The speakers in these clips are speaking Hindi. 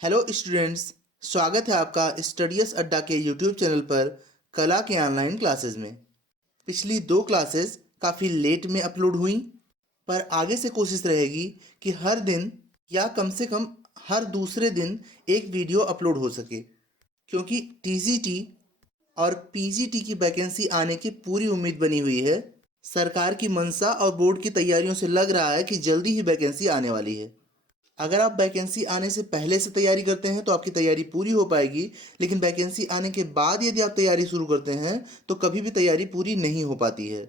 Hello students. स्वागत है आपका स्टडीज अड्डा के यूट्यूब चैनल पर कला के ऑनलाइन क्लासेस में। पिछली दो क्लासेस काफ़ी लेट में अपलोड हुई, पर आगे से कोशिश रहेगी कि हर दिन या कम से कम हर दूसरे दिन एक वीडियो अपलोड हो सके, क्योंकि टीजीटी और पीजीटी की वैकेंसी आने की पूरी उम्मीद बनी हुई है। सरकार की मंशा और बोर्ड की तैयारियों से लग रहा है कि जल्दी ही वैकेंसी आने वाली है। अगर आप वैकेंसी आने से पहले से तैयारी करते हैं तो आपकी तैयारी पूरी हो पाएगी, लेकिन वैकेंसी आने के बाद यदि आप तैयारी शुरू करते हैं तो कभी भी तैयारी पूरी नहीं हो पाती है।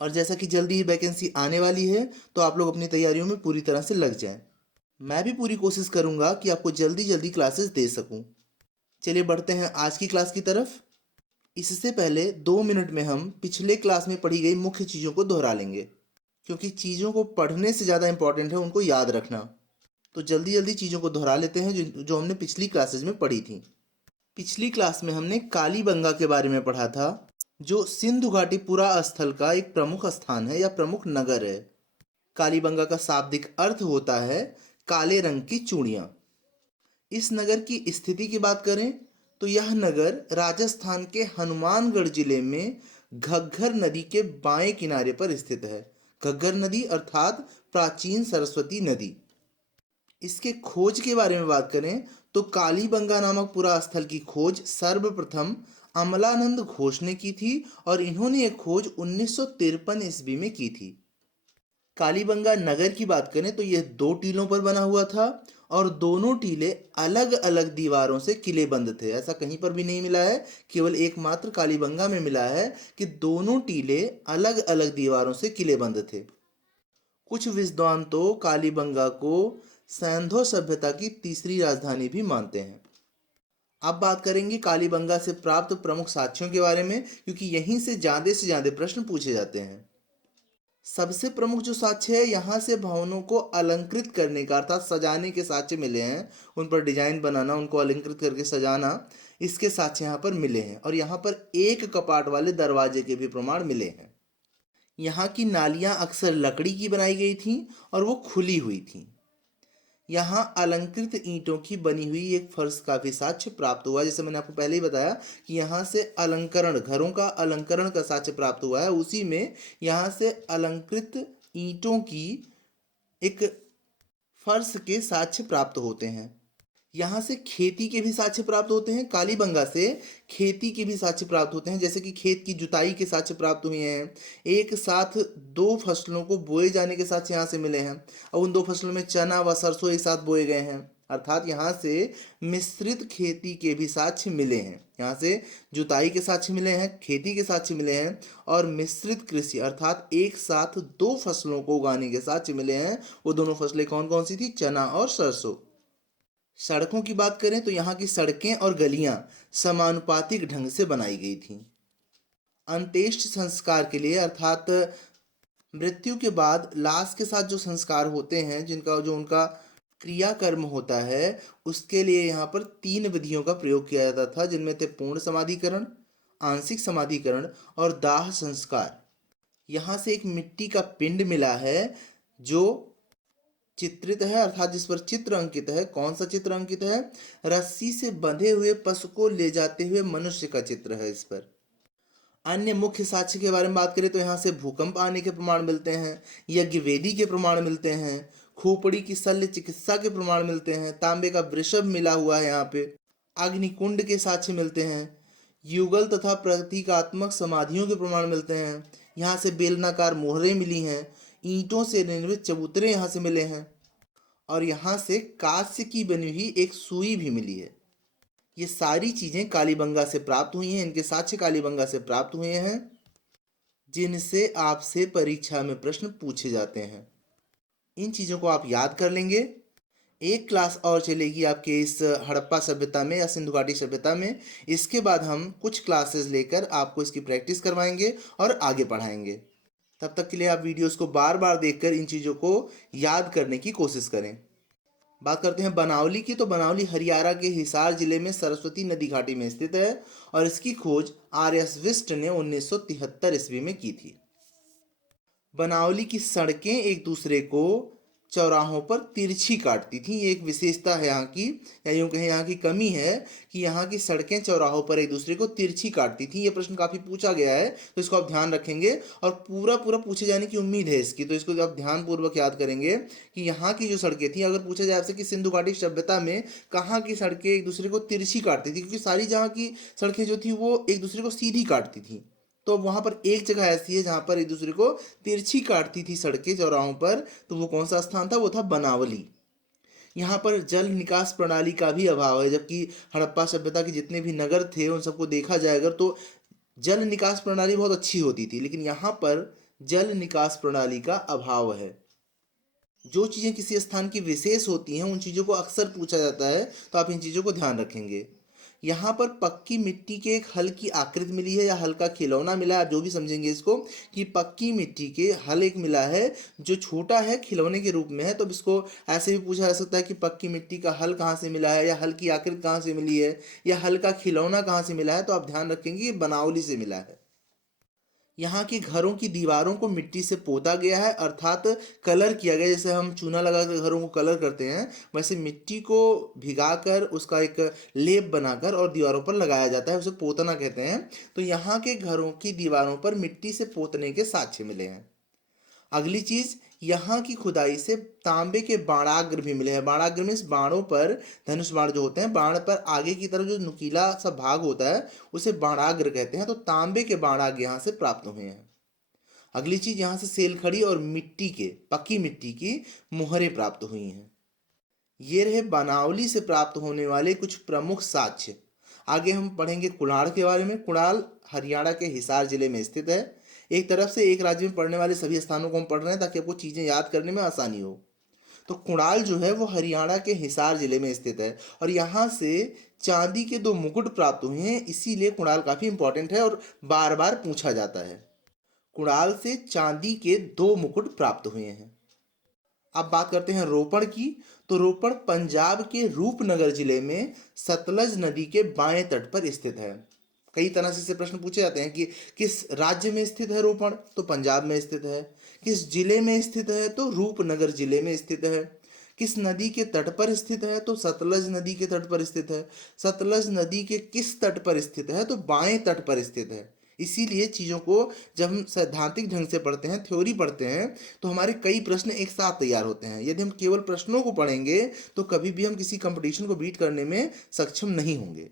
और जैसा कि जल्दी ही वैकेंसी आने वाली है तो आप लोग अपनी तैयारियों में पूरी तरह से लग जाएं। मैं भी पूरी कोशिश करूंगा कि आपको जल्दी जल्दी क्लासेस दे सकूं। चलिए बढ़ते हैं आज की क्लास की तरफ। इससे पहले 2 मिनट में हम पिछले क्लास में पढ़ी गई मुख्य चीज़ों को दोहरा लेंगे, क्योंकि चीज़ों को पढ़ने से ज़्यादा इंपॉर्टेंट है उनको याद रखना। तो जल्दी जल्दी चीज़ों को दोहरा लेते हैं जो जो हमने पिछली क्लासेस में पढ़ी थी। पिछली क्लास में हमने कालीबंगा के बारे में पढ़ा था, जो सिंधु घाटी पुरा स्थल का एक प्रमुख स्थान है या प्रमुख नगर है। कालीबंगा का शाब्दिक अर्थ होता है काले रंग की चूड़ियाँ। इस नगर की स्थिति की बात करें तो यह नगर राजस्थान के हनुमानगढ़ जिले में घग्गर नदी के बाएं किनारे पर स्थित है। घग्गर नदी अर्थात प्राचीन सरस्वती नदी। इसके खोज के बारे में बात करें तो कालीबंगा नामक पुरा स्थल की खोज सर्वप्रथम अमलानंद घोष ने की थी और इन्होंने यह खोज 1953 ईस्वी में की थी। कालीबंगा नगर की बात करें तो यह दो टीलों पर बना हुआ था और दोनों टीले अलग अलग दीवारों से किलेबंद थे। ऐसा कहीं पर भी नहीं मिला है, केवल एकमात्र कालीबंगा में मिला है कि दोनों टीले अलग अलग दीवारों से किलेबंद थे। कुछ विद्वान तो कालीबंगा को सैंधो सभ्यता की तीसरी राजधानी भी मानते हैं। अब बात करेंगे कालीबंगा से प्राप्त प्रमुख साक्ष्यों के बारे में, क्योंकि यहीं से ज़्यादा प्रश्न पूछे जाते हैं। सबसे प्रमुख जो साक्ष्य है, यहाँ से भवनों को अलंकृत करने का अर्थात सजाने के साक्ष्य मिले हैं। उन पर डिजाइन बनाना, उनको अलंकृत करके सजाना, इसके साक्ष्य यहाँ पर मिले हैं। और यहाँ पर एक कपाट वाले दरवाजे के भी प्रमाण मिले हैं। यहाँ की नालियाँ अक्सर लकड़ी की बनाई गई थीं और वो खुली हुई थीं। यहाँ अलंकृत ईंटों की बनी हुई एक फर्श का भी साक्ष्य प्राप्त हुआ। जैसे मैंने आपको पहले ही बताया कि यहाँ से अलंकरण, घरों का अलंकरण का साक्ष्य प्राप्त हुआ है, उसी में यहाँ से अलंकृत ईंटों की एक फर्श के साक्ष्य प्राप्त होते हैं। यहाँ से खेती के भी साक्ष्य प्राप्त होते हैं। कालीबंगा से खेती के भी साक्ष्य प्राप्त होते हैं, जैसे कि खेत की जुताई के साक्ष्य प्राप्त हुए हैं। एक साथ दो फसलों को बोए जाने के साक्ष्य यहाँ से मिले हैं और उन दो फसलों में चना व सरसों एक साथ बोए गए हैं, अर्थात यहाँ से मिश्रित खेती के भी साक्ष्य मिले हैं। यहाँ से जुताई के साक्ष्य मिले हैं, खेती के साक्ष्य मिले हैं और मिश्रित कृषि अर्थात एक साथ दो फसलों को उगाने के साक्ष्य मिले हैं। वो दोनों फसलें कौन कौन सी थी? चना और सरसों। सड़कों की बात करें तो यहाँ की सड़कें और गलियां समानुपातिक ढंग से बनाई गई थीं। अंत्येष्टि संस्कार के लिए अर्थात मृत्यु के बाद लाश के साथ जो संस्कार होते हैं, जिनका जो उनका क्रियाकर्म होता है, उसके लिए यहाँ पर 3 विधियों का प्रयोग किया जाता था, जिनमें थे पूर्ण समाधिकरण, आंशिक समाधिकरण और दाह संस्कार। यहाँ से एक मिट्टी का पिंड मिला है जो चित्रित है, अर्थात जिस पर चित्र अंकित है। कौन सा चित्र अंकित है? रस्सी से बंधे हुए पशु को ले जाते हुए मनुष्य का चित्र है इस पर। अन्य मुख्य साक्ष्य के बारे में बात करें तो यहाँ से भूकंप आने के प्रमाण मिलते हैं, यज्ञ वेदी के प्रमाण मिलते हैं, खोपड़ी की शल्य चिकित्सा के प्रमाण मिलते हैं, तांबे का वृषभ मिला हुआ है यहाँ पे, अग्निकुंड के साक्ष्य मिलते हैं, युगल तथा प्रतीकात्मक समाधियों के प्रमाण मिलते हैं। यहाँ से बेलनाकार मोहरें मिली हैं, ईंटों से निर्मित चबूतरे यहाँ से मिले हैं और यहाँ से कांस्य की बनी हुई एक सुई भी मिली है। ये सारी चीजें कालीबंगा से प्राप्त हुई हैं, इनके साक्ष्य कालीबंगा से प्राप्त हुए हैं, जिनसे आपसे परीक्षा में प्रश्न पूछे जाते हैं। इन चीजों को आप याद कर लेंगे। एक क्लास और चलेगी आपके इस हड़प्पा सभ्यता में या सिंधु घाटी सभ्यता में। इसके बाद हम कुछ क्लासेस लेकर आपको इसकी प्रैक्टिस करवाएंगे और आगे पढ़ाएंगे। तब तक के लिए आप वीडियोस को बार बार देखकर इन चीज़ों को याद करने की कोशिश करें। बात करते हैं बनावली की, तो बनावली हरियाणा के हिसार जिले में सरस्वती नदी घाटी में स्थित है और इसकी खोज आर्यविष्ट ने 1973 ईस्वी में की थी। बनावली की सड़कें एक दूसरे को चौराहों पर तिरछी काटती थी। ये एक विशेषता है यहाँ की, या यूं कहें यहाँ की कमी है कि यहाँ की सड़कें चौराहों पर एक दूसरे को तिरछी काटती थी। ये प्रश्न काफ़ी पूछा गया है, तो इसको आप ध्यान रखेंगे और पूरा पूरा पूछे जाने की उम्मीद है इसकी, तो इसको आप ध्यानपूर्वक याद करेंगे कि यहाँ की जो सड़कें थी, अगर पूछा जाए आपसे कि सिंधु घाटी सभ्यता में कहाँ की सड़कें एक दूसरे को तिरछी काटती थी, क्योंकि सारी जहाँ की सड़कें जो थी वो एक दूसरे को सीधी काटती थी, तो वहां पर एक जगह ऐसी है जहां पर एक दूसरे को तिरछी काटती थी सड़कें चौराहों पर, तो वो कौन सा स्थान था? वो था बनावली। यहाँ पर जल निकास प्रणाली का भी अभाव है, जबकि हड़प्पा सभ्यता के जितने भी नगर थे उन सबको देखा जाए अगर तो जल निकास प्रणाली बहुत अच्छी होती थी, लेकिन यहाँ पर जल निकास प्रणाली का अभाव है। जो चीज़ें किसी स्थान की विशेष होती हैं उन चीज़ों को अक्सर पूछा जाता है, तो आप इन चीज़ों को ध्यान रखेंगे। यहाँ पर पक्की मिट्टी के एक हल की आकृति मिली है या हल का खिलौना मिला है, आप जो भी समझेंगे इसको कि पक्की मिट्टी के हल एक मिला है जो छोटा है, खिलौने के रूप में है, तो अब इसको ऐसे भी पूछा जा सकता है कि पक्की मिट्टी का हल कहाँ से मिला है, या हल की आकृति कहाँ से मिली है, या हल का खिलौना कहाँ से मिला है, तो आप ध्यान रखेंगे ये बनावली से मिला है। यहाँ के घरों की दीवारों को मिट्टी से पोता गया है, अर्थात कलर किया गया। जैसे हम चूना लगा कर घरों को कलर करते हैं, वैसे मिट्टी को भिगाकर उसका एक लेप बनाकर और दीवारों पर लगाया जाता है, उसे पोतना कहते हैं। तो यहाँ के घरों की दीवारों पर मिट्टी से पोतने के साक्ष्य मिले हैं। अगली चीज, यहाँ की खुदाई से तांबे के बाणाग्र भी मिले हैं। बाणाग्र में इस बाणों पर, धनुष बाण जो होते हैं, बाण पर आगे की तरफ जो नुकीला सा भाग होता है उसे बाणाग्र कहते हैं, तो तांबे के बाणाग्र यहाँ से प्राप्त हुए हैं। अगली चीज, यहाँ से सेलखड़ी और मिट्टी के, पक्की मिट्टी की मुहरें प्राप्त हुई हैं। ये रहे बनावली से प्राप्त होने वाले कुछ प्रमुख साक्ष्य। आगे हम पढ़ेंगे कुणाल के बारे में। कुणाल हरियाणा के हिसार जिले में स्थित है। एक तरफ से एक राज्य में पढ़ने वाले सभी स्थानों को हम पढ़ रहे हैं ताकि आपको चीज़ें याद करने में आसानी हो। तो कुणाल जो है वो हरियाणा के हिसार जिले में स्थित है और यहाँ से चांदी के 2 मुकुट प्राप्त हुए हैं, इसीलिए कुणाल काफ़ी इंपॉर्टेंट है और बार बार पूछा जाता है। कुणाल से चांदी के 2 मुकुट प्राप्त हुए हैं। अब बात करते हैं रोपड़ की। तो रोपड़ पंजाब के रूपनगर जिले में सतलज नदी के बाएं तट पर स्थित है। कई तरह से प्रश्न पूछे जाते हैं कि किस राज्य में स्थित है रोपड़, तो पंजाब में स्थित है। किस जिले में स्थित है, तो रूपनगर जिले में स्थित है। किस नदी के तट पर स्थित है, तो सतलज नदी के तट पर स्थित है। सतलज नदी के किस तट पर स्थित है, तो बाएं तट पर स्थित है। इसीलिए चीज़ों को जब हम सैद्धांतिक ढंग से पढ़ते हैं, थ्योरी पढ़ते हैं, तो हमारे कई प्रश्न एक साथ तैयार होते हैं। यदि हम केवल प्रश्नों को पढ़ेंगे तो कभी भी हम किसी कंपटीशन को बीट करने में सक्षम नहीं होंगे।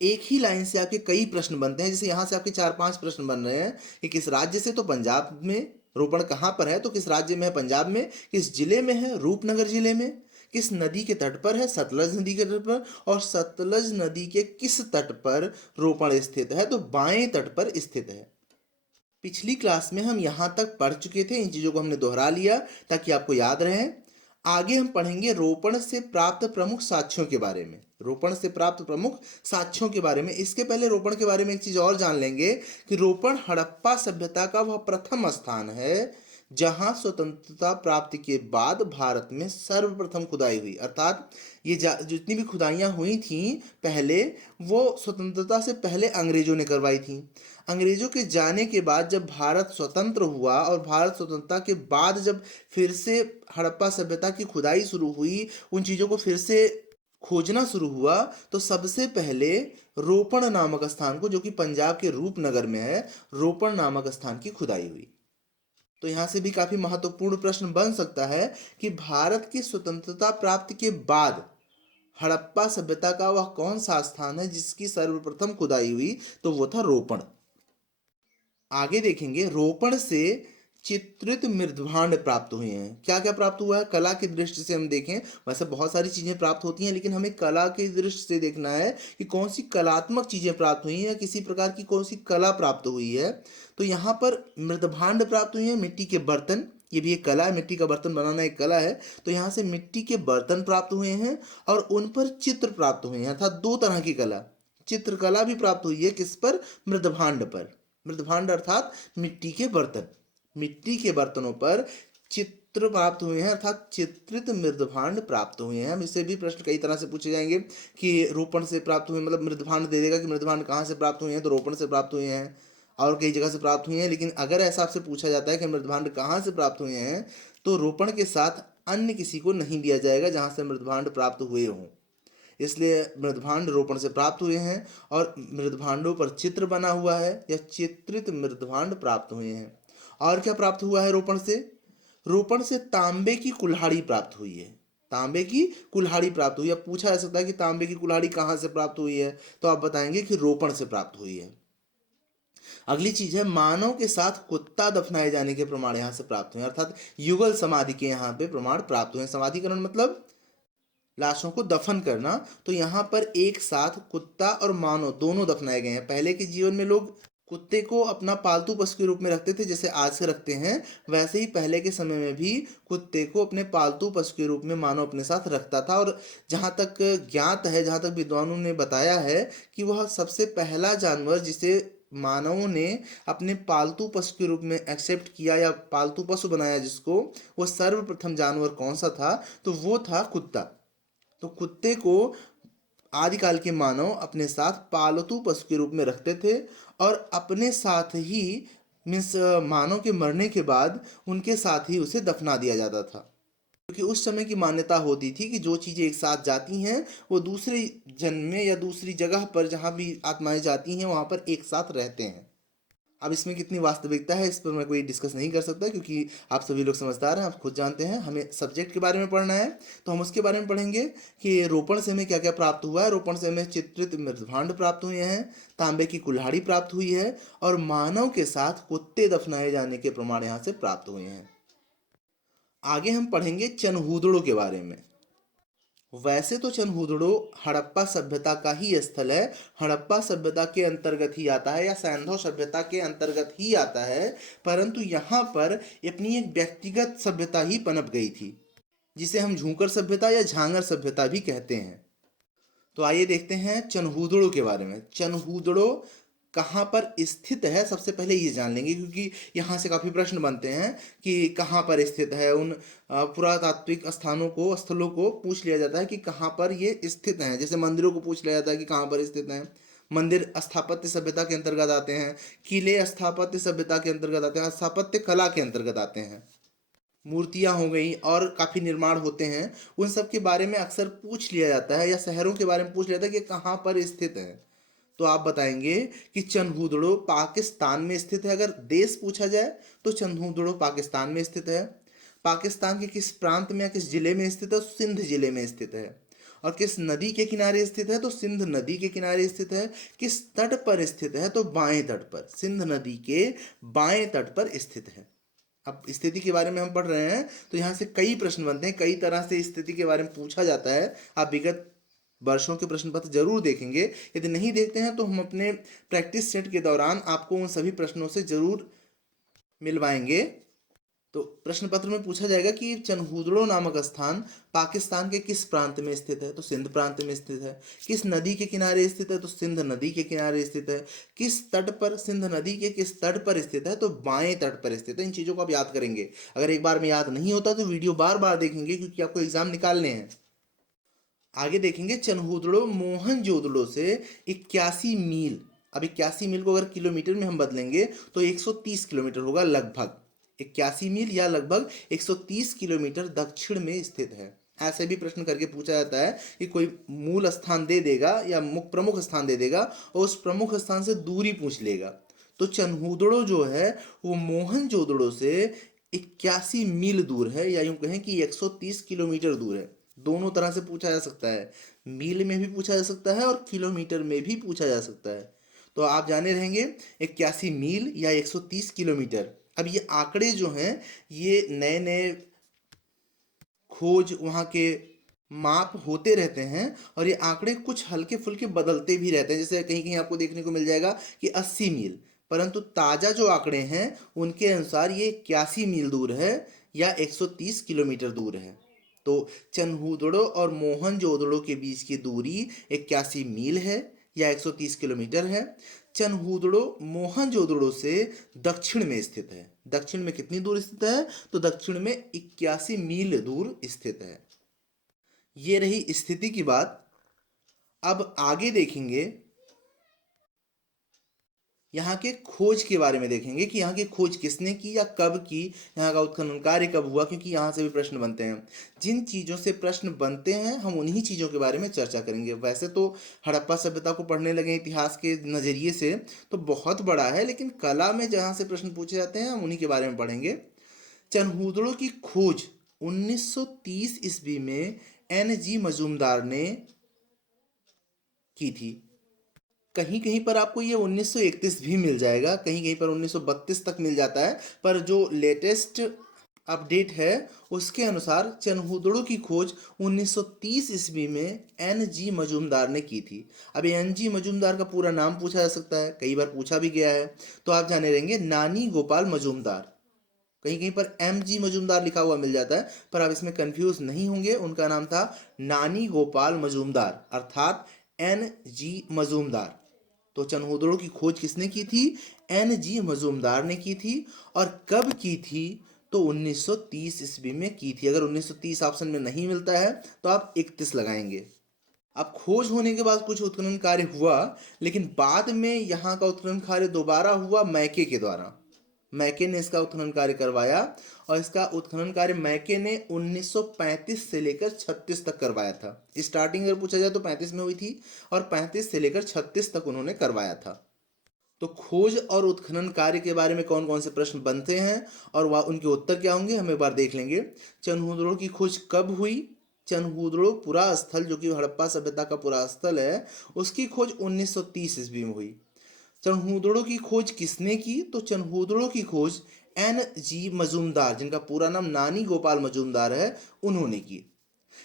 एक ही लाइन से आपके कई प्रश्न बनते हैं, जैसे यहाँ से आपके 4-5 प्रश्न बन रहे हैं कि किस राज्य से, तो पंजाब में। रोपड़ कहाँ पर है, तो किस राज्य में है, पंजाब में। किस जिले में है, रूपनगर जिले में। किस नदी के तट पर है, सतलज नदी के तट पर। और सतलज नदी के किस तट पर रोपड़ स्थित है, तो बाएं तट पर स्थित है। पिछली क्लास में हम यहाँ तक पढ़ चुके थे, इन चीज़ों को हमने दोहरा लिया ताकि आपको याद रहे। आगे हम पढ़ेंगे रोपण से प्राप्त प्रमुख साक्ष्यों के बारे में। रोपण से प्राप्त प्रमुख साक्ष्यों के बारे में। इसके पहले रोपण के बारे में एक चीज और जान लेंगे कि रोपण हड़प्पा सभ्यता का वह प्रथम स्थान है जहां स्वतंत्रता प्राप्ति के बाद भारत में सर्वप्रथम खुदाई हुई। अर्थात ये जितनी भी खुदाइयाँ हुई थी पहले, वो स्वतंत्रता से पहले अंग्रेजों ने करवाई थी। अंग्रेजों के जाने के बाद जब भारत स्वतंत्र हुआ और भारत स्वतंत्रता के बाद जब फिर से हड़प्पा सभ्यता की खुदाई शुरू हुई, उन चीज़ों को फिर से खोजना शुरू हुआ, तो सबसे पहले रोपण नामक स्थान को, जो कि पंजाब के रूपनगर में है, रोपण नामक स्थान की खुदाई हुई। तो यहाँ से भी काफी महत्वपूर्ण प्रश्न बन सकता है कि भारत की स्वतंत्रता प्राप्ति के बाद हड़प्पा सभ्यता का वह कौन सा स्थान है जिसकी सर्वप्रथम खुदाई हुई, तो वो था रोपण। आगे देखेंगे रोपण से चित्रित मृदभांड प्राप्त हुए हैं। क्या क्या प्राप्त हुआ है, कला की दृष्टि से हम देखें, वैसे बहुत सारी चीजें प्राप्त होती हैं, लेकिन हमें कला की दृष्टि से देखना है कि कौन सी कलात्मक चीजें प्राप्त हुई हैं या किसी प्रकार की कौन सी कला प्राप्त हुई है। तो यहाँ पर मृदभांड प्राप्त हुए हैं, मिट्टी के बर्तन, ये भी एक कला है, मिट्टी का बर्तन बनाना एक कला है। तो यहाँ से मिट्टी के बर्तन प्राप्त हुए हैं और उन पर चित्र प्राप्त हुए हैं, अर्थात 2 तरह की कला, चित्रकला भी प्राप्त हुई है। किस पर, मृदभांड पर। मृदभांड अर्थात मिट्टी के बर्तन, मिट्टी के बर्तनों पर चित्र प्राप्त हुए हैं, अर्थात चित्रित मृदभांड प्राप्त हुए हैं। हम इससे भी प्रश्न कई तरह से पूछे जाएंगे कि रोपण से प्राप्त हुए, मतलब मृदभांड दे देगा कि मृदभांड कहाँ से प्राप्त हुए हैं, तो रोपण से प्राप्त हुए हैं और कई जगह से प्राप्त हुए हैं। लेकिन अगर ऐसा आपसे पूछा जाता है कि मृदभांड कहाँ से प्राप्त हुए हैं, तो रोपण के साथ अन्य किसी को नहीं दिया जाएगा जहाँ से मृदभांड प्राप्त हुए हों। इसलिए मृदभांड रोपण से प्राप्त हुए हैं और मृदभांडों पर चित्र बना हुआ है या चित्रित मृदभांड प्राप्त हुए हैं। और क्या प्राप्त हुआ है रोपण से? रोपण से तांबे की कुल्हाड़ी प्राप्त हुई है। तांबे की कुल्हाड़ी प्राप्त हुई है। पूछा जा सकता है कि तांबे की कुल्हाड़ी कहाँ से प्राप्त हुई है, तो आप बताएंगे कि रोपण से प्राप्त हुई है। अगली चीज है मानव के साथ कुत्ता दफनाए जाने के प्रमाण यहाँ से प्राप्त हुए, अर्थात युगल समाधि के यहाँ पे प्रमाण प्राप्त हुए। समाधिकरण मतलब लाशों को दफन करना। तो यहाँ पर एक साथ कुत्ता और मानव दोनों दफनाए गए हैं। पहले के जीवन में लोग कुत्ते को अपना पालतू पशु के रूप में रखते थे, जैसे आज से रखते हैं, वैसे ही पहले के समय में भी कुत्ते को अपने पालतू पशु के रूप में मानव अपने साथ रखता था। और जहाँ तक ज्ञात है, जहाँ तक विद्वानों ने बताया है कि वह सबसे पहला जानवर जिसे मानवों ने अपने पालतू पशु के रूप में एक्सेप्ट किया या पालतू पशु बनाया जिसको, वो सर्वप्रथम जानवर कौन सा था, तो वो था कुत्ता। तो कुत्ते को आदिकाल के मानव अपने साथ पालतू पशु के रूप में रखते थे और अपने साथ ही मीन्स मानव के मरने के बाद उनके साथ ही उसे दफना दिया जाता था, क्योंकि उस समय की मान्यता होती थी कि जो चीज़ें एक साथ जाती हैं वो दूसरे जन्म में या दूसरी जगह पर जहाँ भी आत्माएं जाती हैं वहाँ पर एक साथ रहते हैं। अब इसमें कितनी वास्तविकता है इस पर मैं कोई डिस्कस नहीं कर सकता, क्योंकि आप सभी लोग समझदार हैं, आप खुद जानते हैं। हमें सब्जेक्ट के बारे में पढ़ना है तो हम उसके बारे में पढ़ेंगे कि रोपण से हमें क्या क्या प्राप्त हुआ है। रोपण से हमें चित्रित मृदभांड प्राप्त हुए हैं, तांबे की कुल्हाड़ी प्राप्त हुई है और मानव के साथ कुत्ते दफनाए जाने के प्रमाण यहाँ से प्राप्त हुए हैं। आगे हम पढ़ेंगे चनहूदड़ों के बारे में। वैसे तो चनहूदड़ो हड़प्पा सभ्यता का ही स्थल है, हड़प्पा सभ्यता के अंतर्गत ही आता है या सैंधव सभ्यता के अंतर्गत ही आता है, परंतु यहाँ पर अपनी एक व्यक्तिगत सभ्यता ही पनप गई थी जिसे हम झूंकर सभ्यता या झांगर सभ्यता भी कहते हैं। तो आइए देखते हैं चनहूदड़ो के बारे में। चनहूदड़ो कहाँ पर स्थित है, सबसे पहले ये जान लेंगे, क्योंकि यहाँ से काफ़ी प्रश्न बनते हैं कि कहाँ पर स्थित है। उन पुरातात्विक स्थानों को, स्थलों को पूछ लिया जाता है कि कहाँ पर ये स्थित हैं। जैसे मंदिरों को पूछ लिया जाता है कि कहाँ पर स्थित हैं। मंदिर स्थापत्य सभ्यता के अंतर्गत आते हैं, किले स्थापत्य सभ्यता के अंतर्गत आते हैं, स्थापत्य कला के अंतर्गत आते हैं। मूर्तियाँ हो गई और काफ़ी निर्माण होते हैं, उन सब के बारे में अक्सर पूछ लिया जाता है, या शहरों के बारे में पूछ लिया जाता है कि कहाँ पर स्थित है। तो आप बताएंगे कि चनहूदड़ो पाकिस्तान में स्थित है। अगर देश पूछा जाए तो चनहूदड़ो पाकिस्तान में स्थित है। पाकिस्तान के किस प्रांत में या किस जिले में स्थित है? सिंध जिले में स्थित है। और किस नदी के किनारे स्थित है? तो सिंध नदी के किनारे स्थित है। किस तट पर स्थित है? तो बाएं तट पर, सिंध नदी के बाएं तट पर स्थित है। अब स्थिति के बारे में हम पढ़ रहे हैं तो यहाँ से कई प्रश्न बनते हैं, कई तरह से स्थिति के बारे में पूछा जाता है। आप विगत वर्षों के प्रश्न पत्र जरूर देखेंगे। यदि नहीं देखते हैं तो हम अपने प्रैक्टिस सेट के दौरान आपको उन सभी प्रश्नों से जरूर मिलवाएंगे। तो प्रश्न पत्र में पूछा जाएगा कि चनहूदड़ो नामक स्थान पाकिस्तान के किस प्रांत में स्थित है? तो सिंध प्रांत में स्थित है। किस नदी के किनारे स्थित है? तो सिंध नदी के किनारे स्थित है। किस तट पर? सिंध नदी के किस तट पर स्थित है? तो बाएं तट पर स्थित है। इन चीज़ों को आप याद करेंगे। अगर एक बार में याद नहीं होता तो वीडियो बार बार देखेंगे, क्योंकि आपको एग्जाम निकालने हैं। आगे देखेंगे चनहूदड़ो मोहनजोदड़ो से 81 मील। अब 81 मील को अगर किलोमीटर में हम बदलेंगे तो 130 किलोमीटर होगा लगभग। 81 मील या लगभग 130 किलोमीटर दक्षिण में स्थित है। ऐसे भी प्रश्न करके पूछा जाता है कि कोई मूल स्थान दे देगा या प्रमुख स्थान दे देगा और उस प्रमुख स्थान से दूरी पूछ लेगा। तो चनहूदड़ो जो है वो मोहनजोदड़ो से 81 मील दूर है, या यूं कहें कि 130 किलोमीटर दूर है। दोनों तरह से पूछा जा सकता है, मील में भी पूछा जा सकता है और किलोमीटर में भी पूछा जा सकता है। तो आप जाने रहेंगे 81 मील या 130 किलोमीटर। अब ये आंकड़े जो हैं ये नए नए खोज, वहाँ के माप होते रहते हैं और ये आंकड़े कुछ हल्के फुल्के बदलते भी रहते हैं। जैसे कहीं कहीं आपको देखने को मिल जाएगा कि 80 मील, परंतु ताज़ा जो आंकड़े हैं उनके अनुसार ये 81 मील दूर है या 130 किलोमीटर दूर है। तो चनहूदड़ो और मोहनजोदड़ो के बीच की दूरी 81 मील है या 130 किलोमीटर है। चनहूदड़ो मोहनजोदड़ो से दक्षिण में स्थित है। दक्षिण में कितनी दूर स्थित है? तो दक्षिण में 81 मील दूर स्थित है। ये रही स्थिति की बात। अब आगे देखेंगे यहाँ के खोज के बारे में देखेंगे कि यहाँ की खोज किसने की या कब की, यहाँ का उत्खनन कार्य कब हुआ, क्योंकि यहाँ से भी प्रश्न बनते हैं। जिन चीज़ों से प्रश्न बनते हैं हम उन्हीं चीज़ों के बारे में चर्चा करेंगे। वैसे तो हड़प्पा सभ्यता को पढ़ने लगे इतिहास के नज़रिए से तो बहुत बड़ा है, लेकिन कला में जहाँ से प्रश्न पूछे जाते हैं हम उन्हीं के बारे में पढ़ेंगे। चनहूदड़ों की खोज 1930 ईस्वी में NG मजूमदार ने की थी। कहीं कहीं पर आपको ये 1931 भी मिल जाएगा, कहीं कहीं पर 1932 तक मिल जाता है, पर जो लेटेस्ट अपडेट है उसके अनुसार चनहूदड़ों की खोज 1930 ईस्वी में NG मजूमदार ने की थी। अब NG मजूमदार का पूरा नाम पूछा जा सकता है, कई बार पूछा भी गया है, तो आप जाने रहेंगे नानी गोपाल मजूमदार। कहीं कहीं पर MG मजूमदार लिखा हुआ मिल जाता है, पर आप इसमें कंफ्यूज नहीं होंगे, उनका नाम था नानी गोपाल मजूमदार अर्थात NG मजूमदार। तो चनहूदड़ों की खोज किसने की थी? NG मजूमदार ने की थी। और कब की थी? तो 1930 ईस्वी में की थी। अगर 1930 ऑप्शन में नहीं मिलता है तो आप 31 लगाएंगे। अब खोज होने के बाद कुछ उत्खनन कार्य हुआ, लेकिन बाद में यहाँ का उत्खनन कार्य दोबारा हुआ मैके के द्वारा। मैके ने इसका उत्खनन कार्य करवाया, और इसका उत्खनन कार्य मैके ने 1935 से लेकर 36 तक करवाया था। स्टार्टिंग अगर पूछा जाए तो 35 में हुई थी, और 35 से लेकर 36 तक उन्होंने करवाया था। तो खोज और उत्खनन कार्य के बारे में कौन कौन से प्रश्न बनते हैं और वह उनके उत्तर क्या होंगे हम एक बार देख लेंगे। चनहूदड़ों की खोज कब हुई? चनहूदड़ों पुरा स्थल, जो कि हड़प्पा सभ्यता का पुरा स्थल है, उसकी खोज 1930 ईस्वी में हुई। चनहूदड़ों की खोज किसने की? तो चनहूदड़ों की खोज NG मजूमदार, जिनका पूरा नाम नानी गोपाल मजूमदार है, उन्होंने की।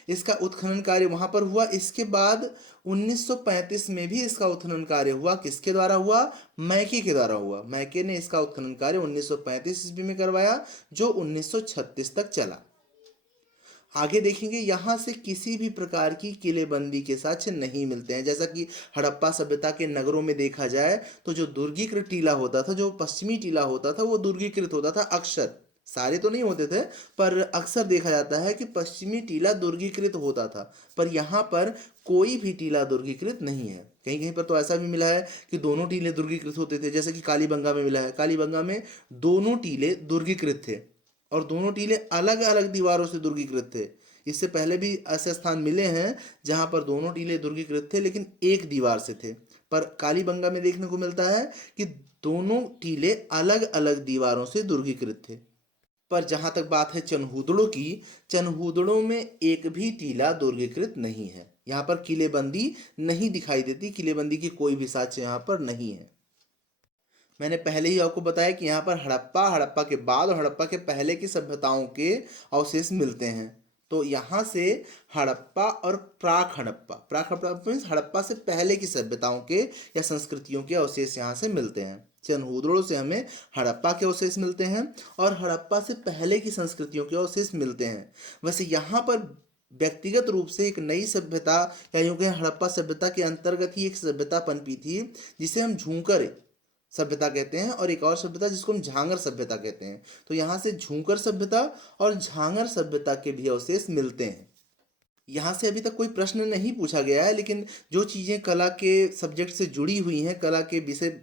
इसका उत्खनन कार्य वहां पर हुआ। इसके बाद 1935 में भी इसका उत्खनन कार्य हुआ। किसके द्वारा हुआ? मैके के द्वारा हुआ। मैके ने इसका उत्खनन कार्य 1935 ईस्वी में करवाया, जो 1936 तक चला। आगे देखेंगे, यहाँ से किसी भी प्रकार की किलेबंदी के साक्ष्य नहीं मिलते हैं। जैसा कि हड़प्पा सभ्यता के नगरों में देखा जाए तो जो दुर्गीकृत टीला होता था, जो पश्चिमी टीला होता था, वो दुर्गीकृत होता था अक्सर। सारे तो नहीं होते थे, पर अक्सर देखा जाता है कि पश्चिमी टीला दुर्गीकृत होता था। पर यहाँ पर कोई भी टीला दुर्गीकृत नहीं है। कहीं कहीं पर तो ऐसा भी मिला है कि दोनों टीले दुर्गीकृत होते थे, जैसे कि कालीबंगा में मिला है। कालीबंगा में दोनों टीले दुर्गीकृत थे, और दोनों टीले अलग अलग दीवारों से दुर्गीकृत थे। इससे पहले भी ऐसे स्थान मिले हैं जहां पर दोनों टीले दुर्गीकृत थे लेकिन एक दीवार से थे। पर कालीबंगा में देखने को मिलता है कि दोनों टीले अलग अलग दीवारों से दुर्गीकृत थे। पर जहां तक बात है चनहूदड़ों की, चनहूदड़ों में एक भी टीला दुर्गीकृत नहीं है। यहाँ पर किलेबंदी नहीं दिखाई देती, किलेबंदी की कोई भी साक्ष्य यहाँ पर नहीं है। मैंने पहले ही आपको बताया कि यहाँ पर हड़प्पा, हड़प्पा के बाद और हड़प्पा के पहले की सभ्यताओं के अवशेष मिलते हैं। तो यहाँ से हड़प्पा और प्राक हड़प्पा मीन्स हड़प्पा से पहले की सभ्यताओं के या संस्कृतियों के अवशेष यहाँ से मिलते हैं। चनहूदड़ों से हमें हड़प्पा के अवशेष मिलते हैं और हड़प्पा से पहले की संस्कृतियों के अवशेष मिलते हैं। वैसे यहाँ पर व्यक्तिगत रूप से एक नई सभ्यता, या यूँ कहें हड़प्पा सभ्यता के अंतर्गत ही एक सभ्यता पनपी थी, जिसे हम झूंकर सभ्यता कहते हैं, और एक और सभ्यता जिसको हम झांगर सभ्यता कहते हैं। तो यहाँ से झूंकर सभ्यता और झांगर सभ्यता के भी अवशेष मिलते हैं। यहाँ से अभी तक कोई प्रश्न नहीं पूछा गया है, लेकिन जो चीज़ें कला के सब्जेक्ट से जुड़ी हुई हैं, कला के विषय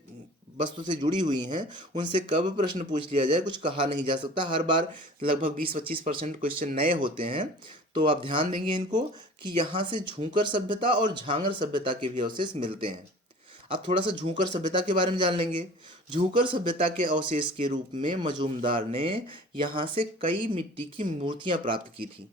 वस्तु से जुड़ी हुई हैं, उनसे कब प्रश्न पूछ लिया जाए कुछ कहा नहीं जा सकता। हर बार लगभग 20-25% क्वेश्चन नए होते हैं। तो आप ध्यान देंगे इनको कि यहाँ से झूंकर सभ्यता और झांगर सभ्यता के भी अवशेष मिलते हैं। अब थोड़ा सा झूंकर सभ्यता के बारे में जान लेंगे। झूंकर सभ्यता के अवशेष के रूप में मजूमदार ने यहाँ से कई मिट्टी की मूर्तियां प्राप्त की थी।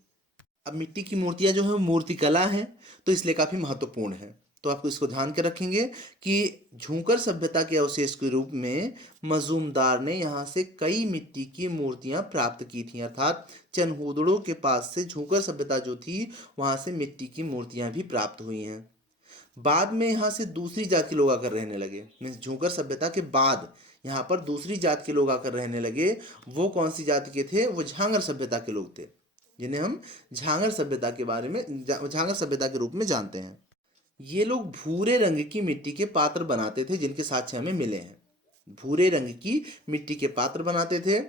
अब मिट्टी की मूर्तियां जो है मूर्तिकला हैं, तो इसलिए काफ़ी महत्वपूर्ण है। तो आपको इसको ध्यान के रखेंगे कि झूंकर सभ्यता के अवशेष के रूप में मजूमदार ने यहाँ से कई मिट्टी की मूर्तियां प्राप्त की थी। अर्थात चनहूदड़ों के पास से झूंकर सभ्यता जो थी वहाँ से मिट्टी की मूर्तियां भी प्राप्त हुई हैं। बाद में यहाँ से दूसरी जात के लोग आकर रहने लगे। मीन्स झूंकर सभ्यता के बाद यहाँ पर दूसरी जात के लोग आकर रहने लगे। वो कौन सी जाति के थे? वो झांगर सभ्यता के लोग थे, जिन्हें हम झांगर सभ्यता के बारे में झांगर सभ्यता के रूप में जानते हैं। ये लोग भूरे रंग की मिट्टी के पात्र बनाते थे, जिनके साक्ष्य हमें मिले हैं। भूरे रंग की मिट्टी के पात्र बनाते थे।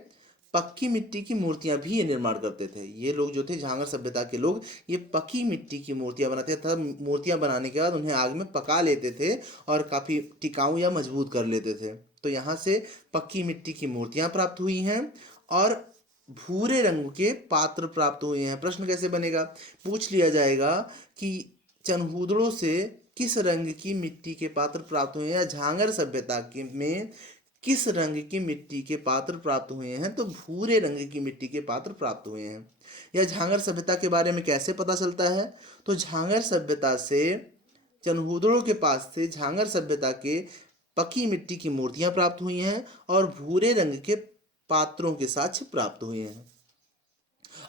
पक्की मिट्टी की मूर्तियां भी ये निर्माण करते थे। ये लोग जो थे झांगर सभ्यता के लोग, ये पक्की मिट्टी की मूर्तियां बनाते थे। मूर्तियां बनाने के बाद उन्हें आग में पका लेते थे और काफ़ी टिकाऊ या मजबूत कर लेते थे। तो यहाँ से पक्की मिट्टी की मूर्तियां प्राप्त हुई हैं और भूरे रंग के पात्र प्राप्त हुए हैं। प्रश्न कैसे बनेगा, पूछ लिया जाएगा कि चनहूदड़ों से किस रंग की मिट्टी के पात्र प्राप्त हुए हैं, या झांगर सभ्यता के में किस रंग की मिट्टी के पात्र प्राप्त हुए हैं, तो भूरे रंग की मिट्टी के पात्र प्राप्त हुए हैं। या झांगर सभ्यता के बारे में कैसे पता चलता है, तो झांगर सभ्यता से चनहूदड़ों के पास से झांगर सभ्यता के पकी मिट्टी की मूर्तियां प्राप्त हुई हैं और भूरे रंग के पात्रों के साक्ष्य प्राप्त हुए हैं।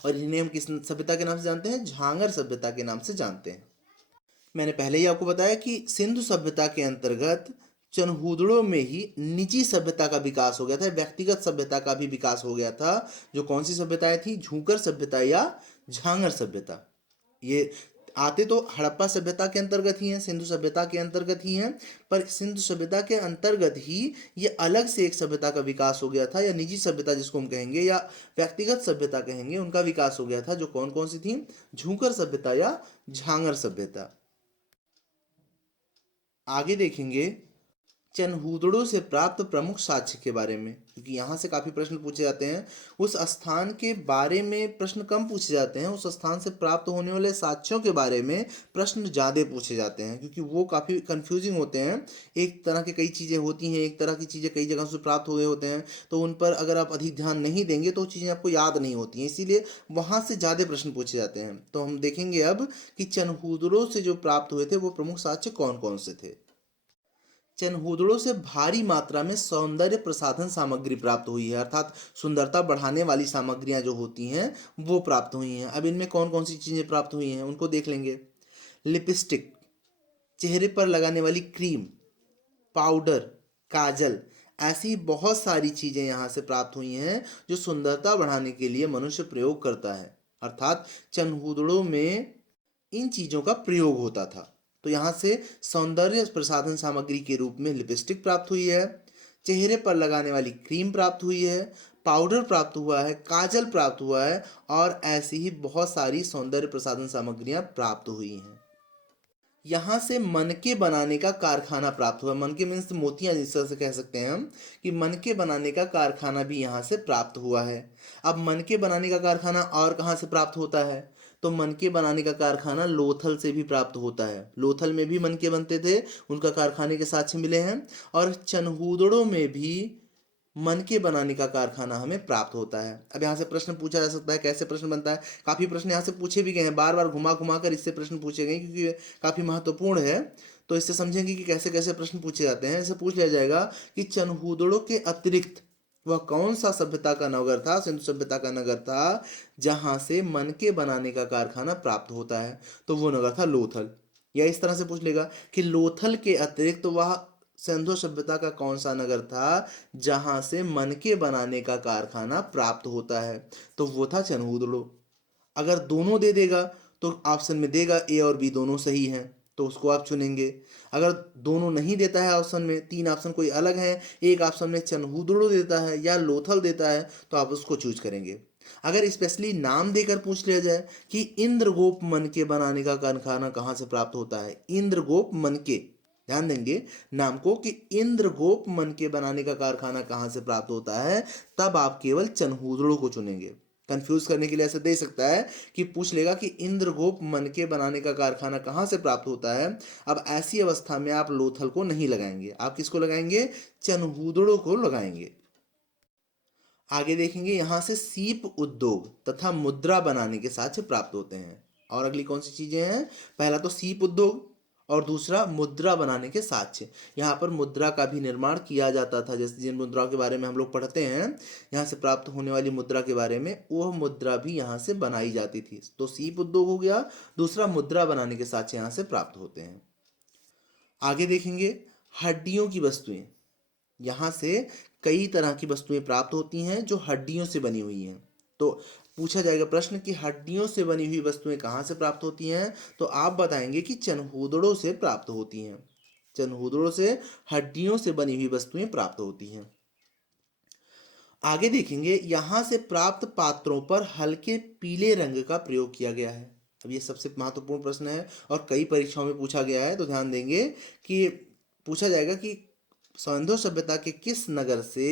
और इन्हें हम किस सभ्यता के नाम से जानते हैं, झांगर सभ्यता के नाम से जानते हैं। मैंने पहले ही आपको बताया कि सिंधु सभ्यता के अंतर्गत चनहूदड़ों में ही निजी सभ्यता का विकास हो गया था, व्यक्तिगत सभ्यता का भी विकास हो गया था। जो कौन सी सभ्यताएं थी, झूकर सभ्यता या झांगर सभ्यता। ये आते तो हड़प्पा सभ्यता के अंतर्गत ही हैं, सिंधु सभ्यता के अंतर्गत ही हैं, पर सिंधु सभ्यता के अंतर्गत ही ये अलग से एक सभ्यता का विकास हो गया था, या निजी सभ्यता जिसको हम कहेंगे या व्यक्तिगत सभ्यता कहेंगे, उनका विकास हो गया था। जो कौन कौन सी थी, झूकर सभ्यता या झांगर सभ्यता। आगे देखेंगे चनहूदड़ों से प्राप्त प्रमुख साक्ष्य के बारे में, क्योंकि यहाँ से काफ़ी प्रश्न पूछे जाते हैं। उस स्थान के बारे में प्रश्न कम पूछे जाते हैं, उस स्थान से प्राप्त होने वाले साक्ष्यों के बारे में प्रश्न ज़्यादा पूछे जाते हैं, क्योंकि वो काफ़ी कंफ्यूजिंग होते हैं। एक तरह की कई चीज़ें होती हैं, एक तरह की चीज़ें कई जगह से प्राप्त हुए होते हैं, तो उन पर अगर आप अधिक ध्यान नहीं देंगे तो चीज़ें आपको याद नहीं होती हैं, इसीलिए वहाँ से ज़्यादा प्रश्न पूछे जाते हैं। तो हम देखेंगे अब कि चनहूदड़ों से जो प्राप्त हुए थे वो प्रमुख साक्ष्य कौन कौन से थे। चनहूदड़ों से भारी मात्रा में सौंदर्य प्रसाधन सामग्री प्राप्त हुई है, अर्थात सुंदरता बढ़ाने वाली सामग्रियां जो होती हैं वो प्राप्त हुई हैं। अब इनमें कौन कौन सी चीज़ें प्राप्त हुई हैं उनको देख लेंगे। लिपस्टिक, चेहरे पर लगाने वाली क्रीम, पाउडर, काजल, ऐसी बहुत सारी चीज़ें यहाँ से प्राप्त हुई हैं जो सुंदरता बढ़ाने के लिए मनुष्य प्रयोग करता है, अर्थात चनहूदड़ों में इन चीज़ों का प्रयोग होता था। तो यहाँ से सौंदर्य प्रसाधन सामग्री के रूप में लिपस्टिक प्राप्त हुई है, चेहरे पर लगाने वाली क्रीम प्राप्त हुई है, पाउडर प्राप्त हुआ है, काजल प्राप्त हुआ है, और ऐसी ही बहुत सारी सौंदर्य प्रसाधन सामग्रियां प्राप्त हुई हैं। यहाँ से मनके बनाने का कारखाना प्राप्त हुआ। मनके मीन्स मोतियाँ, जिस तरह से कह सकते हैं हम कि मनके बनाने का कारखाना भी यहाँ से प्राप्त हुआ है। अब मनके बनाने का कारखाना और कहाँ से प्राप्त होता है, तो मनके बनाने का कारखाना लोथल से भी प्राप्त होता है। लोथल में भी मनके बनते थे, उनका कारखाने के साक्ष्य मिले हैं। और चनहूदड़ों में भी मनके बनाने का कारखाना हमें प्राप्त होता है। अब यहाँ से प्रश्न पूछा जा सकता है, कैसे प्रश्न बनता है। काफ़ी प्रश्न यहाँ से पूछे भी गए हैं, बार बार घुमा घुमा कर इससे प्रश्न पूछे गए, क्योंकि काफ़ी महत्वपूर्ण है। तो इससे समझेंगे कि कैसे कैसे प्रश्न पूछे जाते हैं। इससे पूछ लिया जाएगा कि चनहूदड़ों के अतिरिक्त वह कौन सा सभ्यता का नगर था, सिंधु सभ्यता का नगर था, जहाँ से मनके बनाने का कारखाना प्राप्त होता है, तो वो नगर था लोथल। या इस तरह से पूछ लेगा कि लोथल के अतिरिक्त वह सिंधु सभ्यता का कौन सा नगर था जहां से मनके बनाने का कारखाना प्राप्त होता है, तो वो था चनहूदड़ो। अगर दोनों दे देगा तो ऑप्शन में देगा ए और बी दोनों सही हैं, तो उसको आप चुनेंगे। अगर दोनों नहीं देता है ऑप्शन में, तीन ऑप्शन कोई अलग है, एक ऑप्शन में चनहूदड़ो देता है या लोथल देता है, तो आप उसको चूज करेंगे। अगर स्पेशली नाम देकर पूछ लिया जाए कि इंद्रगोप मनके बनाने का कारखाना कहाँ से प्राप्त होता है, इंद्रगोप मनके, ध्यान देंगे नाम को, कि इंद्रगोप मनके बनाने का कारखाना कहाँ से प्राप्त होता है, तब आप केवल चनहूदड़ो को चुनेंगे। कंफ्यूज करने के लिए ऐसा दे सकता है कि पूछ लेगा कि इंद्रगोप मनके बनाने का कारखाना कहाँ से प्राप्त होता है। अब ऐसी अवस्था में आप लोथल को नहीं लगाएंगे, आप किसको लगाएंगे, चनहूदड़ो को लगाएंगे। आगे देखेंगे यहाँ से सीप उद्योग तथा मुद्रा बनाने के साक्ष्य प्राप्त होते हैं। और अगली कौन सी चीजें हैं, पहला तो सीप उद्योग और दूसरा मुद्रा बनाने के साक्ष्य। यहाँ पर मुद्रा का भी निर्माण किया जाता था, जैसे जिन मुद्राओं के बारे में हम लोग पढ़ते हैं यहाँ से प्राप्त होने वाली मुद्रा के बारे में, वह मुद्रा भी यहाँ से बनाई जाती थी। तो सीप उद्योग हो गया, दूसरा मुद्रा बनाने के साक्ष्य यहाँ से प्राप्त होते हैं। आगे देखेंगे हड्डियों की वस्तुएं। यहाँ से कई तरह की वस्तुएं प्राप्त होती हैं जो हड्डियों से बनी हुई हैं। तो पूछा जाएगा प्रश्न कि हड्डियों से बनी हुई वस्तुएं कहाँ से प्राप्त होती हैं, तो आप बताएंगे कि चनहूदड़ों से प्राप्त होती हैं। चनहूदड़ों से हड्डियों से बनी हुई वस्तुएं प्राप्त होती हैं। आगे देखेंगे यहाँ से प्राप्त पात्रों पर हल्के पीले रंग का प्रयोग किया गया है। अब ये सबसे महत्वपूर्ण प्रश्न है और कई परीक्षाओं में पूछा गया है, तो ध्यान देंगे कि पूछा जाएगा कि सिंधु सभ्यता के किस नगर से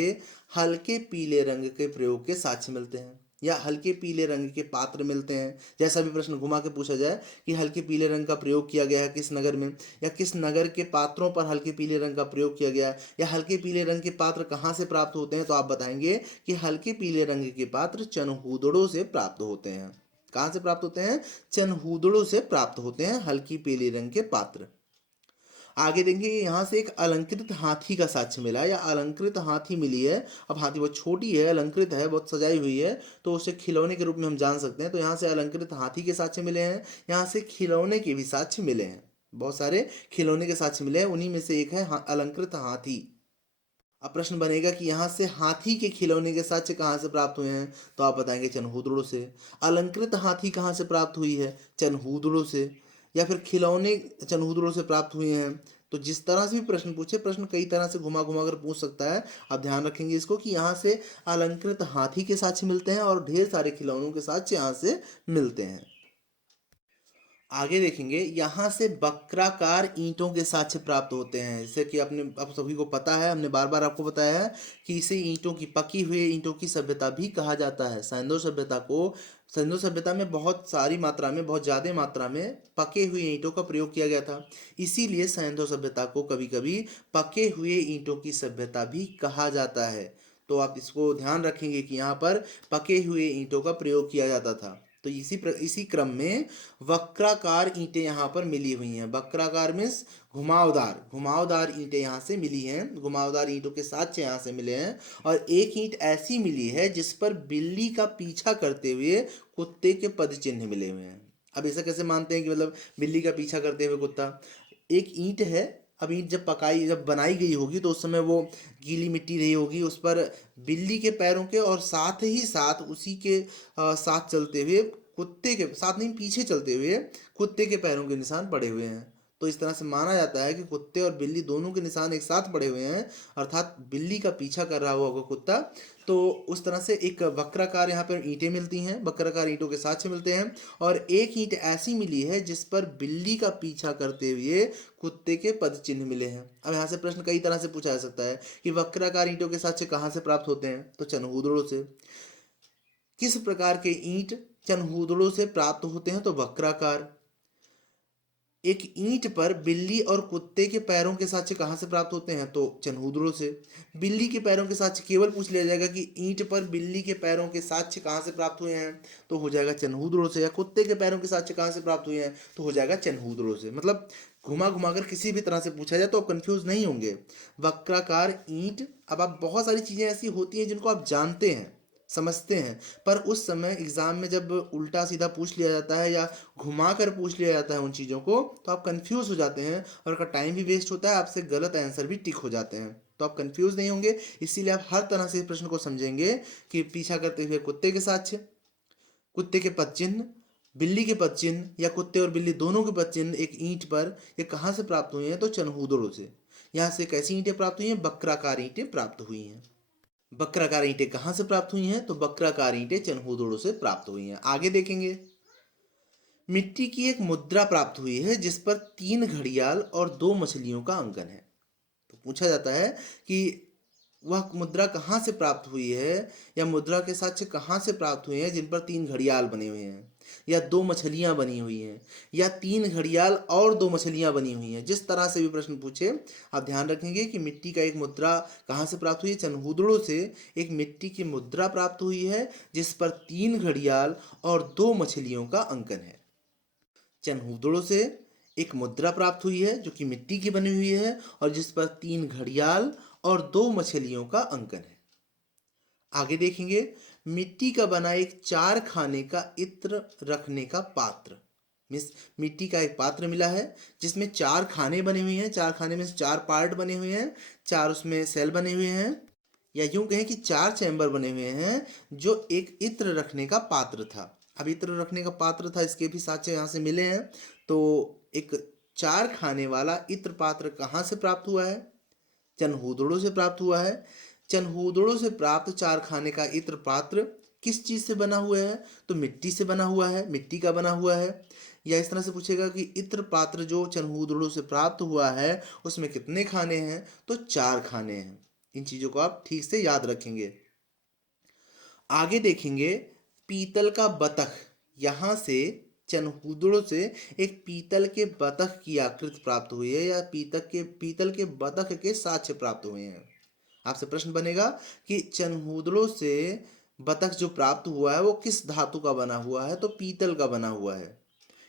हल्के पीले रंग के प्रयोग के साक्ष्य मिलते हैं या हल्के पीले रंग के पात्र मिलते हैं? जैसा भी प्रश्न घुमा के पूछा जाए कि हल्के पीले रंग का प्रयोग किया गया है किस नगर में, या किस नगर के पात्रों पर हल्के पीले रंग का प्रयोग किया गया है, या हल्के पीले रंग के पात्र कहाँ से प्राप्त होते हैं, तो आप बताएंगे कि हल्के पीले रंग के पात्र चनहूदड़ों से प्राप्त होते हैं। कहाँ से प्राप्त होते हैं? चनहूदड़ों से प्राप्त होते हैं हल्की पीले रंग के पात्र। आगे देखेंगे यहाँ से एक अलंकृत हाथी का साक्ष्य मिला या अलंकृत हाथी मिली है। अब हाथी बहुत छोटी है, अलंकृत है, बहुत सजाई हुई है, तो उसे खिलौने के रूप में हम जान सकते हैं। तो यहाँ से अलंकृत हाथी के साक्ष्य मिले हैं, यहाँ से खिलौने के भी साक्ष्य मिले हैं, बहुत सारे खिलौने के साक्ष्य मिले हैं, उन्हीं में से एक है अलंकृत हाथी। अब प्रश्न बनेगा कि यहाँ से हाथी के खिलौने के साक्ष्य कहाँ से प्राप्त हुए हैं, तो आप बताएंगे चनहूदड़ों से। अलंकृत हाथी कहाँ से प्राप्त हुई है? चनहूदड़ों से। या फिर खिलौने चनहूदड़ों से प्राप्त हुए हैं। तो जिस तरह से भी प्रश्न पूछे, प्रश्न कई तरह से घुमा घुमा कर पूछ सकता है। आप ध्यान रखेंगे इसको कि यहाँ से अलंकृत हाथी के साक्ष्य मिलते हैं और ढेर सारे खिलौनों के साक्ष्य यहाँ से मिलते हैं। आगे देखेंगे यहाँ से वक्राकार ईंटों के साक्ष्य प्राप्त होते हैं, जैसे कि अपने आप सभी को पता है, हमने बार बार आपको बताया है कि इसे ईंटों की पकी हुई ईंटों की सभ्यता भी कहा जाता है। सिंधु सभ्यता में बहुत सारी मात्रा में, बहुत ज़्यादा मात्रा में पके हुए ईंटों का प्रयोग किया गया था, इसीलिए सिंधु सभ्यता को कभी कभी पके हुए ईंटों की सभ्यता भी कहा जाता है। तो आप इसको ध्यान रखेंगे कि यहाँ पर पके हुए ईंटों का प्रयोग किया जाता था। तो इसी क्रम में वक्राकार ईंटें यहाँ पर मिली हुई हैं। वक्राकार मीन्स घुमावदार ईंटें यहाँ से मिली हैं, घुमावदार ईंटों के साक्ष्य यहाँ से मिले हैं। और एक ईंट ऐसी मिली है जिस पर बिल्ली का पीछा करते हुए कुत्ते के पद चिन्ह मिले हुए हैं। अब ऐसा कैसे मानते हैं कि मतलब बिल्ली का पीछा करते हुए कुत्ता? एक ईंट है, अब ईंट जब बनाई गई होगी तो उस समय वो गीली मिट्टी रही होगी, उस पर बिल्ली के पैरों के और साथ ही साथ उसी के साथ चलते हुए कुत्ते के साथ नहीं, पीछे चलते हुए कुत्ते के पैरों के निशान पड़े हुए हैं। तो इस तरह से माना जाता है कि कुत्ते और बिल्ली दोनों के निशान एक साथ पड़े हुए हैं, अर्थात बिल्ली का पीछा कर रहा होगा कुत्ता। तो उस तरह से एक वक्राकार यहाँ पर ईंटें मिलती हैं, वक्राकार ईंटों के साक्ष्य मिलते हैं। और एक ईंट ऐसी मिली है जिस पर बिल्ली का पीछा करते हुए कुत्ते के पद चिन्ह मिले हैं। अब यहाँ से प्रश्न कई तरह से पूछा जा सकता है कि वक्राकार ईंटों के साक्ष्य कहाँ से प्राप्त होते हैं, तो चनहूदड़ों से। किस प्रकार के ईंट चनहूदड़ों से प्राप्त होते हैं, तो वक्राकार। एक ईंट पर बिल्ली और कुत्ते के पैरों के साक्ष्य कहाँ से प्राप्त होते हैं, तो चनहूदड़ों से। बिल्ली के पैरों के साक्ष्य केवल पूछ लिया जाएगा कि ईंट पर बिल्ली के पैरों के साक्ष्य कहाँ से प्राप्त हुए हैं, तो हो जाएगा चनहूदड़ों से। या कुत्ते के पैरों के साक्ष्य कहाँ से प्राप्त हुए हैं, तो हो जाएगा चनहूदड़ों से। मतलब घुमा घुमा कर किसी भी तरह से पूछा जाए तो आप कंफ्यूज नहीं होंगे। वक्राकार ईंट, अब आप बहुत सारी चीज़ें ऐसी होती हैं जिनको आप जानते हैं, समझते हैं, पर उस समय एग्जाम में जब उल्टा सीधा पूछ लिया जाता है या घुमा कर पूछ लिया जाता है उन चीज़ों को, तो आप कंफ्यूज हो जाते हैं और आपका टाइम भी वेस्ट होता है, आपसे गलत आंसर भी टिक हो जाते हैं। तो आप कंफ्यूज नहीं होंगे, इसीलिए आप हर तरह से इस प्रश्न को समझेंगे कि पीछा करते हुए कुत्ते के साक्ष्य, कुत्ते के पद चिन्ह, बिल्ली के पद चिन्ह, या कुत्ते और बिल्ली दोनों के पद चिन्ह एक ईंट पर, ये कहाँ से प्राप्त हुए हैं, तो चनहूदड़ों से। यहाँ से कैसी ईंटें प्राप्त हुई हैं? वक्राकार ईंटें प्राप्त हुई हैं। वक्राकार ईंटें कहाँ से प्राप्त हुई हैं, तो वक्राकार ईंटें चनहूदड़ों से प्राप्त हुई हैं। आगे देखेंगे, मिट्टी की एक मुद्रा प्राप्त हुई है जिस पर 3 घड़ियाल और 2 मछलियों का अंकन है। तो पूछा जाता है कि वह मुद्रा कहाँ से प्राप्त हुई है, या मुद्रा के साक्ष्य कहाँ से प्राप्त हुए हैं जिन पर 3 घड़ियाल बने हुए हैं, या 2 मछलियां बनी हुई हैं, या 3 घड़ियाल और 2 मछलियां बनी हुई हैं। जिस तरह से भी प्रश्न पूछे, आप ध्यान रखेंगे कि मिट्टी का एक मुद्रा कहाँ से प्राप्त हुई है, चनहूदड़ों से एक मिट्टी की मुद्रा प्राप्त हुई है जिस पर 3 घड़ियाल और 2 मछलियों का अंकन है। चनहूदड़ों से एक मुद्रा प्राप्त हुई है जो कि मिट्टी की बनी हुई है और जिस पर 3 घड़ियाल और 2 मछलियों का अंकन है। आगे देखेंगे, मिट्टी का बना एक 4 खाने का इत्र रखने का पात्र। मिट्टी का एक पात्र मिला है जिसमें 4 खाने बने हुए हैं, 4 खाने में 4 पार्ट बने हुए हैं, 4 उसमें सेल बने हुए हैं, या यूं कहें कि 4 चैम्बर बने हुए हैं, जो एक इत्र रखने का पात्र था। अब इत्र रखने का पात्र था, इसके भी साक्ष्य यहाँ से मिले हैं। तो एक 4 खाने वाला इत्र पात्र कहाँ से प्राप्त हुआ है, चनहूदड़ों से प्राप्त हुआ है। चनहूदड़ों से प्राप्त 4 खाने का इत्र पात्र किस चीज़ से बना हुआ है, तो मिट्टी से बना हुआ है, मिट्टी का बना हुआ है। या इस तरह से पूछेगा कि इत्र पात्र जो चनहूदड़ों से प्राप्त हुआ है उसमें कितने खाने हैं, तो 4 खाने हैं। इन चीज़ों को आप ठीक से याद रखेंगे। आगे देखेंगे पीतल का बतख। यहाँ से चनहूदड़ों से एक पीतल के बतख की आकृति प्राप्त हुई है, या पीतल के बतख के साक्ष्य प्राप्त हुए हैं। आपसे प्रश्न बनेगा कि चनहूदड़ों से बतख जो प्राप्त हुआ है वो किस धातु का बना हुआ है, तो पीतल का बना हुआ है।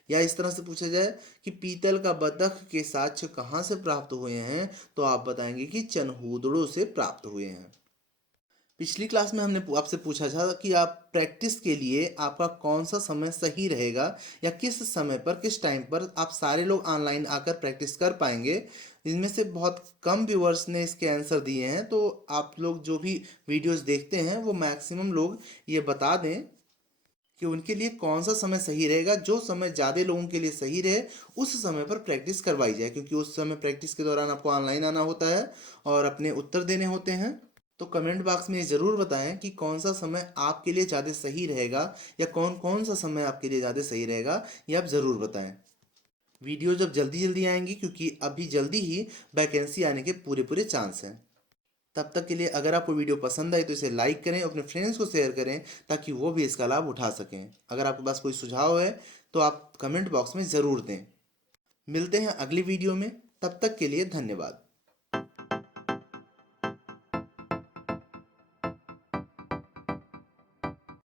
या इस तरह से पूछा जाए कि पीतल का बतख के साक्ष्य कहाँ से प्राप्त हुए हैं, तो आप बताएंगे कि चनहूदड़ों से प्राप्त हुए हैं। पिछली क्लास में हमने आपसे पूछा था कि आप प्रैक्टिस के लिए आपका कौन सा समय सही रहेगा, या किस समय पर किस टाइम पर आप सारे लोग ऑनलाइन आकर प्रैक्टिस कर पाएंगे। इनमें से बहुत कम व्यूअर्स ने इसके आंसर दिए हैं, तो आप लोग जो भी वीडियोस देखते हैं वो मैक्सिमम लोग ये बता दें कि उनके लिए कौन सा समय सही रहेगा। जो समय ज़्यादा लोगों के लिए सही रहे उस समय पर प्रैक्टिस करवाई जाए, क्योंकि उस समय प्रैक्टिस के दौरान आपको ऑनलाइन आना होता है और अपने उत्तर देने होते हैं। तो कमेंट बॉक्स में ये ज़रूर बताएं कि कौन सा समय आपके लिए ज़्यादा सही रहेगा, या कौन कौन सा समय आपके लिए ज़्यादा सही रहेगा, ये आप ज़रूर बताएं। वीडियो जब जल्दी जल्दी आएंगी, क्योंकि अभी जल्दी ही वैकेंसी आने के पूरे पूरे चांस हैं। तब तक के लिए अगर आपको वीडियो पसंद आए तो इसे लाइक करें, अपने फ्रेंड्स को शेयर करें, ताकि वो भी इसका लाभ उठा सकें। अगर आपके पास कोई सुझाव है तो आप कमेंट बॉक्स में ज़रूर दें। मिलते हैं अगली वीडियो में, तब तक के लिए धन्यवाद।